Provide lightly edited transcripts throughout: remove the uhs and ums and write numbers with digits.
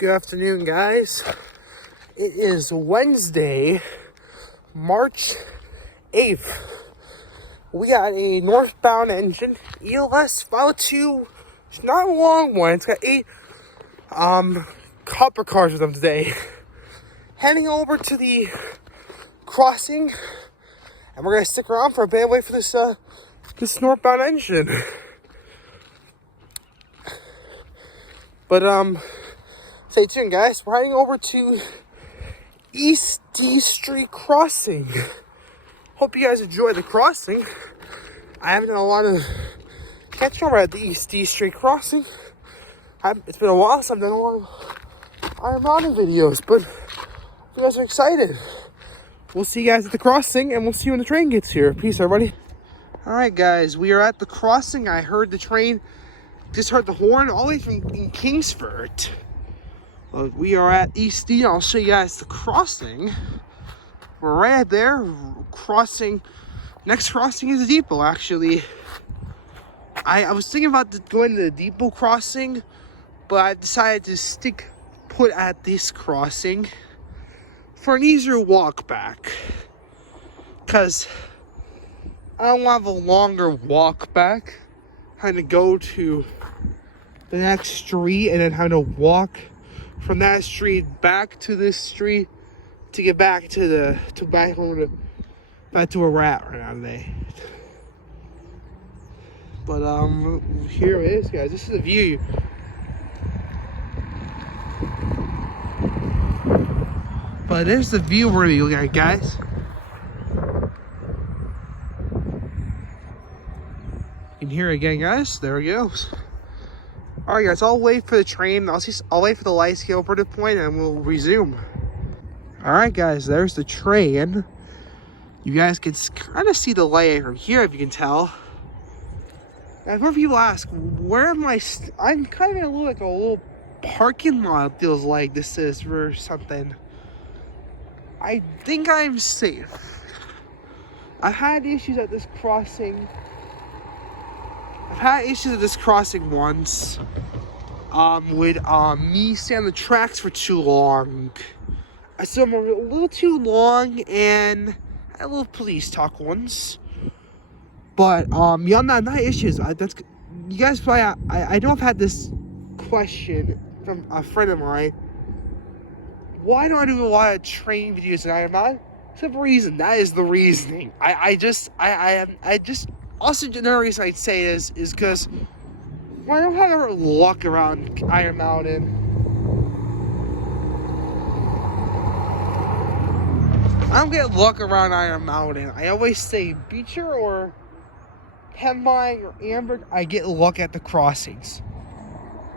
Good afternoon, guys. It is Wednesday, March 8th. We got a Northbound engine, ELS 502. It's not a long one. It's got 8 copper cars with them today. Heading over to the crossing, and we're gonna stick around for a bit, wait for this Northbound engine. But stay tuned, guys. We're heading over to East D Street crossing. Hope you guys enjoy the crossing. I haven't done a lot of catching over at the East D Street crossing. It's been a while since I've done a lot of Iron Mountain videos, but you guys are excited. We'll see you guys at the crossing, and we'll see you when the train gets here. Peace, everybody. All right, guys, we are at the crossing. I heard the train, just heard the horn all the way from Kingsford. We are at East D. I'll show you guys the crossing. We're right there, crossing. Next crossing is the depot, actually. I was thinking about going to the depot crossing, but I decided to stick put at this crossing for an easier walk back, because I don't want to have a longer walk back, having to go to the next street and then having to walk from that street back to this street to get back to back home back to where we're at right now today. But here it is, guys. This is the view. But there's the view we're gonna be looking at, guys. You can hear it again, guys. There it goes. Alright, guys, I'll wait for the train. I'll wait for the lights to get over the point and we'll resume. Alright, guys, there's the train. You guys can kind of see the light from here, if you can tell. I've heard people ask, where am I? I'm kind of in a little parking lot, it feels like this is for something. I think I'm safe. I've had issues at this crossing. I've had issues at this crossing once. With me staying on the tracks for too long. I saw them a little too long, and I had a little police talk once. But beyond that, not issues. You guys probably. I know I've had this question from a friend of mine. Why do I do a lot of train videos in Iron Man? Simple reason. That is the reasoning. I just also another reason I'd say is because I don't have ever luck around Iron Mountain. I don't get luck around Iron Mountain. I always say Beecher or Hemline or Amber. I get luck at the crossings.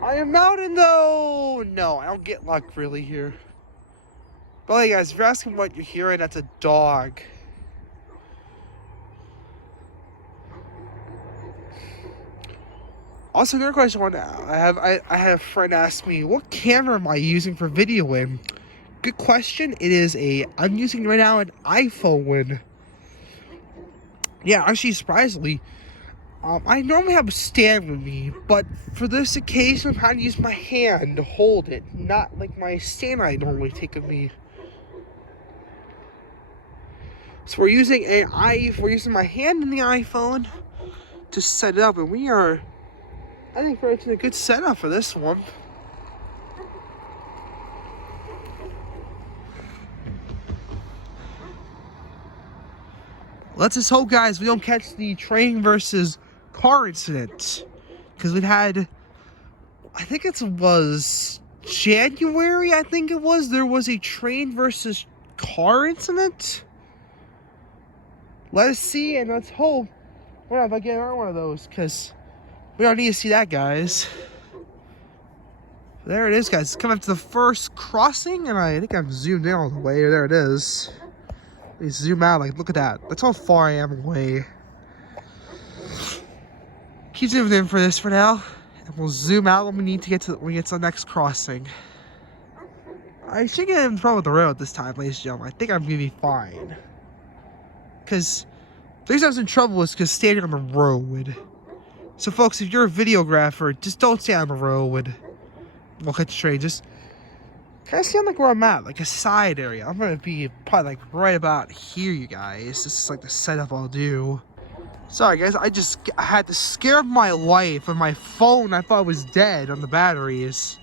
Iron Mountain, though, no, I don't get luck really here. But hey, guys, if you're asking what you're hearing, that's a dog. Also, another question I had a friend ask me, what camera am I using for videoing? Good question. I'm using right now an iPhone. Yeah, actually, surprisingly, I normally have a stand with me, but for this occasion, I'm having to use my hand to hold it, not like my stand I normally take with me. So we're using my hand in the iPhone to set it up, and I think we're in a good setup for this one. Let's just hope, guys, we don't catch the train versus car incident, because we've had, I think it was January, there was a train versus car incident. Let us see, and let's hope we're not getting on one of those, because we don't need to see that, guys. There it is, guys. It's coming up to the first crossing, and I think I've zoomed in all the way. There it is. Let me zoom out. Like, look at that. That's how far I am away. Keep zooming in for this for now, and we'll zoom out when we get to the next crossing. I should get in trouble with the road this time, ladies and gentlemen. I think I'm gonna be fine. Because the reason I was in trouble was because standing on the road. So, folks, if you're a videographer, just don't stay on the road. We'll catch the train. Just Can I stand like where I'm at, like a side area? I'm gonna be probably like right about here, you guys. This is like the setup I'll do. Sorry guys, I had the scare of my life with my phone. I thought it was dead on the batteries.